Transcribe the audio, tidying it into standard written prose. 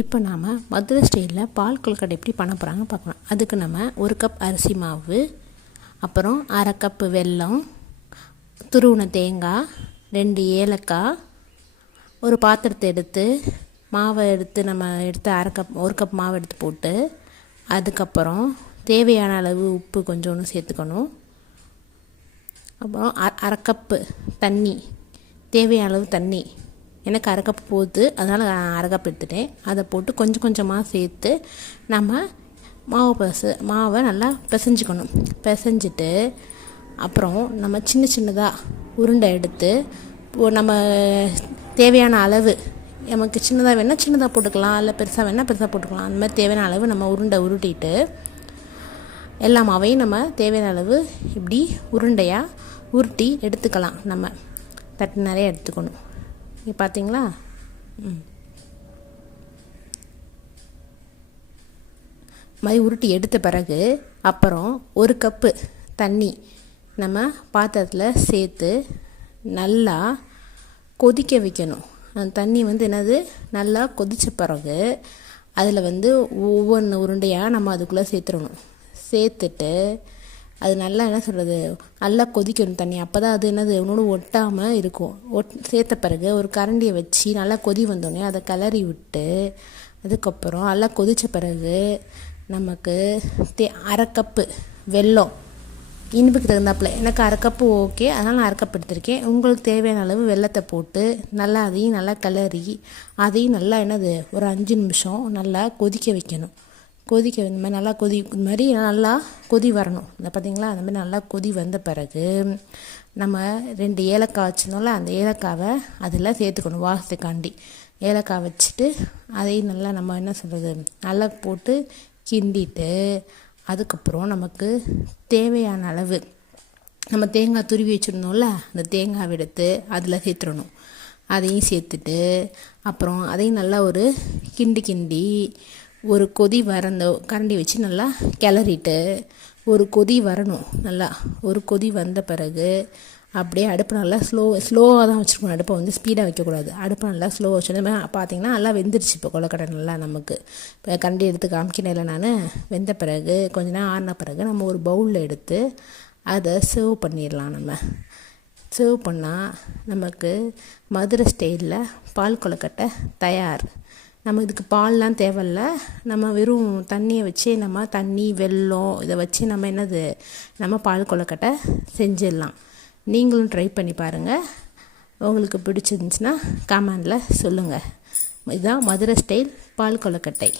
இப்போ நாம் மதுரை ஸ்டைலில் பால் கொழுக்கட்டை எப்படி பண்ண போகிறாங்க பார்க்கலாம். அதுக்கு நம்ம 1 கப் அரிசி மாவு, அப்புறம் 1/2 கப்பு வெல்லம், துருவின தேங்காய், 2 ஏலக்காய், ஒரு பாத்திரத்தை எடுத்து மாவை எடுத்து நம்ம எடுத்து 1 கப் மாவு எடுத்து போட்டு, அதுக்கப்புறம் தேவையான அளவு உப்பு கொஞ்சோண்டு சேர்த்துக்கணும். அப்புறம் 1/2 கப்பு தண்ணி, தேவையான அளவு தண்ணி, எனக்கு 1/2 கப் போகுது, அதனால் 1/2 கப் எடுத்துட்டேன். அதை போட்டு கொஞ்சம் கொஞ்சமாக சேர்த்து நம்ம மாவை நல்லா பிசைஞ்சிக்கணும். பிசைஞ்சிட்டு அப்புறம் நம்ம சின்ன சின்னதாக உருண்டை எடுத்து நம்ம தேவையான அளவு, நமக்கு சின்னதாக வேணால் சின்னதாக போட்டுக்கலாம், இல்லை பெருசாக வேணால் பெருசாக போட்டுக்கலாம். அந்த மாதிரி தேவையான அளவு நம்ம உருண்டை உருட்டிட்டு எல்லா மாவையும் நம்ம தேவையான அளவு இப்படி உருண்டையாக உருட்டி எடுத்துக்கலாம். நம்ம தட்டு நிறைய எடுத்துக்கணும். இங்கே பார்த்தீங்களா? மாதிரி உருட்டி எடுத்த பிறகு அப்புறம் 1 கப்பு தண்ணி நம்ம பாத்திரத்தில் சேர்த்து நல்லா கொதிக்க வைக்கணும். அந்த தண்ணி என்னது நல்லா கொதித்த பிறகு அதில் ஒவ்வொன்று உருண்டையாக நம்ம அதுக்குள்ளே சேர்த்துடணும். சேர்த்துட்டு அது நல்லா என்ன சொல்கிறது, நல்லா கொதிக்கணும் தண்ணி. அப்போ தான் அது ஒன்றோடு ஒட்டாமல் இருக்கும். சேர்த்த பிறகு ஒரு கரண்டியை வச்சு நல்லா கொதி வந்தோடனே அதை கிளறி விட்டு, அதுக்கப்புறம் நல்லா கொதித்த பிறகு நமக்கு 1/2 கப்பு வெல்லம், இனிப்புக்கு தகுந்தாப்பில், எனக்கு 1/2 கப்பு ஓகே, அதனால் நான் 1/2 கப் எடுத்திருக்கேன். உங்களுக்கு தேவையான அளவு வெல்லத்தை போட்டு நல்லா அதையும் நல்லா கிளறி அதையும் நல்லா ஒரு 5 நிமிஷம் நல்லா கொதிக்க வைக்கணும். இந்த மாதிரி நல்லா இந்த மாதிரி நல்லா கொதி வரணும். இந்த பார்த்தீங்களா, அந்த மாதிரி நல்லா கொதி வந்த பிறகு நம்ம 2 ஏலக்காய் வச்சுருந்தோம்ல, அந்த ஏலக்காவை அதில் சேர்த்துக்கணும். வாசத்துக்காண்டி ஏலக்காய் வச்சுட்டு அதையும் நல்லா நம்ம என்ன சொல்கிறது நல்லா போட்டு கிண்டிட்டு, அதுக்கப்புறம் நமக்கு தேவையான அளவு நம்ம தேங்காய் துருவி வச்சுருந்தோம்ல, அந்த தேங்காய் எடுத்து அதில் சேர்த்துடணும். அதையும் சேர்த்துட்டு அப்புறம் அதையும் நல்லா ஒரு கிண்டி ஒரு கொதி அந்த கரண்டி வச்சு நல்லா கிளறிட்டு ஒரு கொதி வரணும். நல்லா ஒரு கொதி வந்த பிறகு அப்படியே அடுப்பு நல்லா ஸ்லோவாக தான் வச்சுருக்கணும். அடுப்பை ஸ்பீடாக வைக்கக்கூடாது. அடுப்பை நல்லா ஸ்லோவாக வச்சுருந்தோம். பார்த்தீங்கன்னா நல்லா வெந்துருச்சு. இப்போ கொழுக்கட்டை நல்லா நமக்கு இப்போ கரண்டி எடுத்து காமிக்கிறேன் நான். வெந்த பிறகு கொஞ்ச நேரம் ஆறின பிறகு நம்ம ஒரு பவுலில் எடுத்து அதை சர்வ் பண்ணிடலாம். நம்ம சர்வ் பண்ணால் நமக்கு மதுரை ஸ்டைலில் பால் கொழுக்கட்டை தயார். நம்ம இதுக்கு பால்லாம் தேவையில்ல. நம்ம வெறும் தண்ணியை வச்சு நம்ம தண்ணி வெல்லம் இதை வச்சு நம்ம பால் கொழுக்கட்டை செஞ்சிடலாம். நீங்களும் ட்ரை பண்ணி பாருங்கள். உங்களுக்கு பிடிச்சிருந்துச்சுன்னா கமெண்டில் சொல்லுங்கள். இதுதான் மதுரை ஸ்டைல் பால் கொழுக்கட்டை.